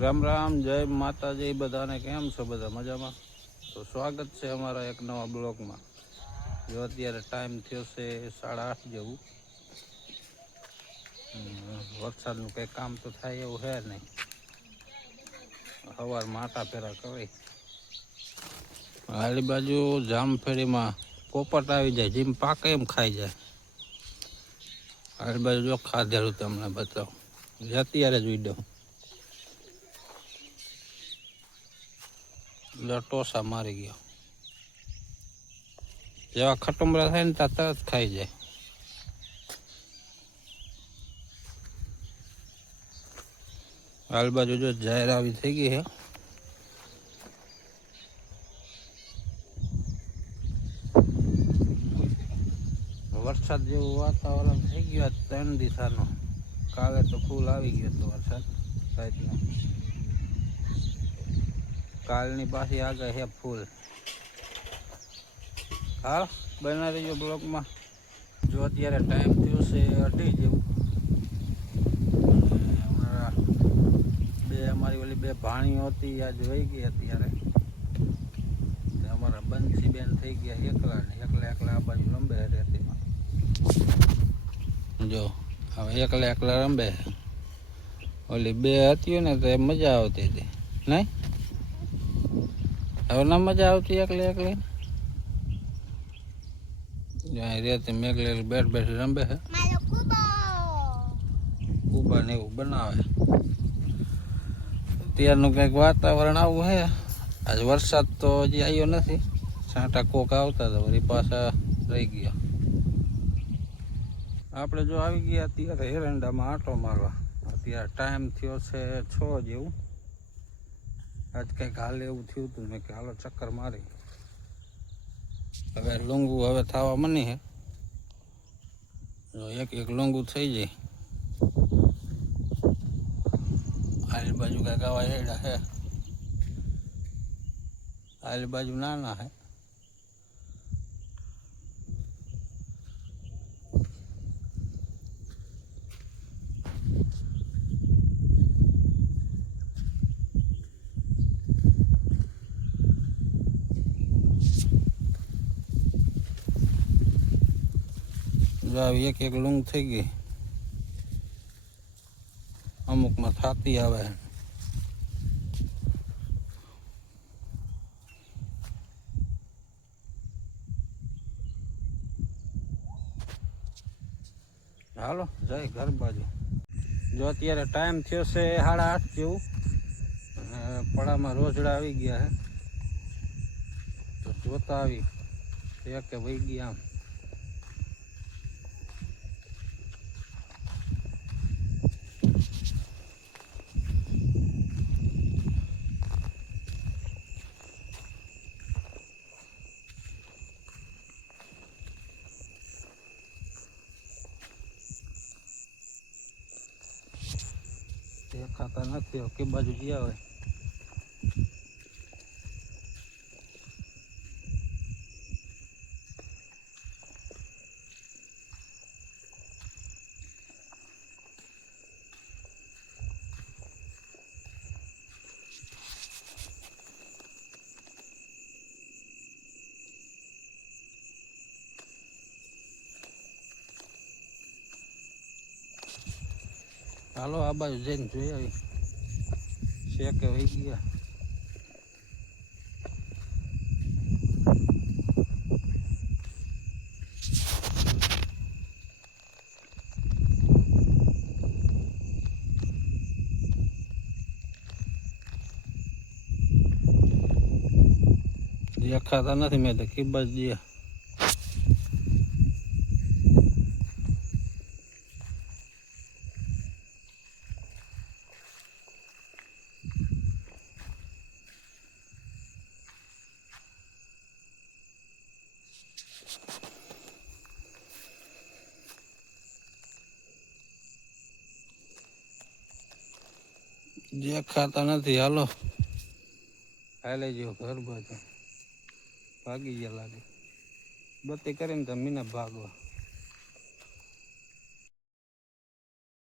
રામ રામ, જય માતાજી, બધાને કેમ છો? બધા મજામાં? તો સ્વાગત છે અમારા એક નવા બ્લોગમાં. જો અત્યારે ટાઈમ થયો છે સાડા આઠ જેવું. વરસાદનું કંઈ કામ તો થાય એવું છે નહીં. સવાર માટા ફેરા કરે આલી બાજુ જામફેરીમાં પોપટ આવી જાય, જેમ પાકે એમ ખાઈ જાય. આલી બાજુ જો ખાધેલું તમને બતાવું. અત્યારે જ વિડીયો લટોસા મારી ગયો જેવા ખટુંબરા થાય ને ત્યાં તરત ખાઈ જાય હાલ બાજુ જો જાહેર આવી થઈ ગઈ છે વરસાદ જેવું વાતાવરણ થઈ ગયું આજ ત્રણ દિશાનો કાલે તો ફૂલ આવી ગયો હતો વરસાદ રાતનો કાલની પાછી આગળ છે ફૂલ હા બના રહીજો બ્લોકમાં જો અત્યારે ટાઈમ થયો છે અઢી જેવું અને અમારા બે અમારી ઓલી બે ભાણીઓ હતી આજ વહી ગઈ અત્યારે તે અમારા બંસી બેન થઈ ગયા એકલા ને એકલા એકલા આ બાજુ રંબે રેતીમાં જો હવે એકલા એકલા રંબે ઓલી બે હતી ને તો એ મજા આવતી હતી નહીં હવે ના મજા આવતી એકલી એકલી? જ્યાં રેતી મેઘલે બેઠ બેઠ રમે છે મારો કુબા. ને એવું બનાવે. ત્યારનું કંઈક વાતાવરણ આવું છે આજ વરસાદ તો હજી આવ્યો નથી. છાંટા કોક આવતા હતા વળી પાછા રહી ગયા. આપણે જો આવી ગયા અત્યારે એરંડામાં આંટો મારવા. અત્યારે ટાઈમ થયો છે છ જેવું. આજ કંઈક હાલે એવું થયું હતું મેં કે હાલો ચક્કર મારી હવે લોંગુ હવે થવા મની હે જો એક એક લોંગુ થઈ જાય આલી બાજુ કાંઈક આવા હેડા હે આલી બાજુ નાના હે આવી એક એક લૂંગ થઈ ગઈ. અમુકમાં થાતી આવે. હાલો, જય ઘર બાજુ. જો અત્યારે ટાઈમ થયો છે સાડા આઠ જેવું. પડામાં રોજડા આવી ગયા હે તો જોતા આવી. એક વહી ગયા આમ. દેખાતા નથી કે બાજુ ગયા હોય ચાલો આ બાજુ જઈને જોઈ આવી છે કે વહી ગયા દેખાતા નથી મેં તો કિબજ ગયા દેખાતા નથી. હાલો. હાલે જો ઘર બાજુ. ભાગી ગયા લાગે. બત્તી કરીને તમે ભાગવા.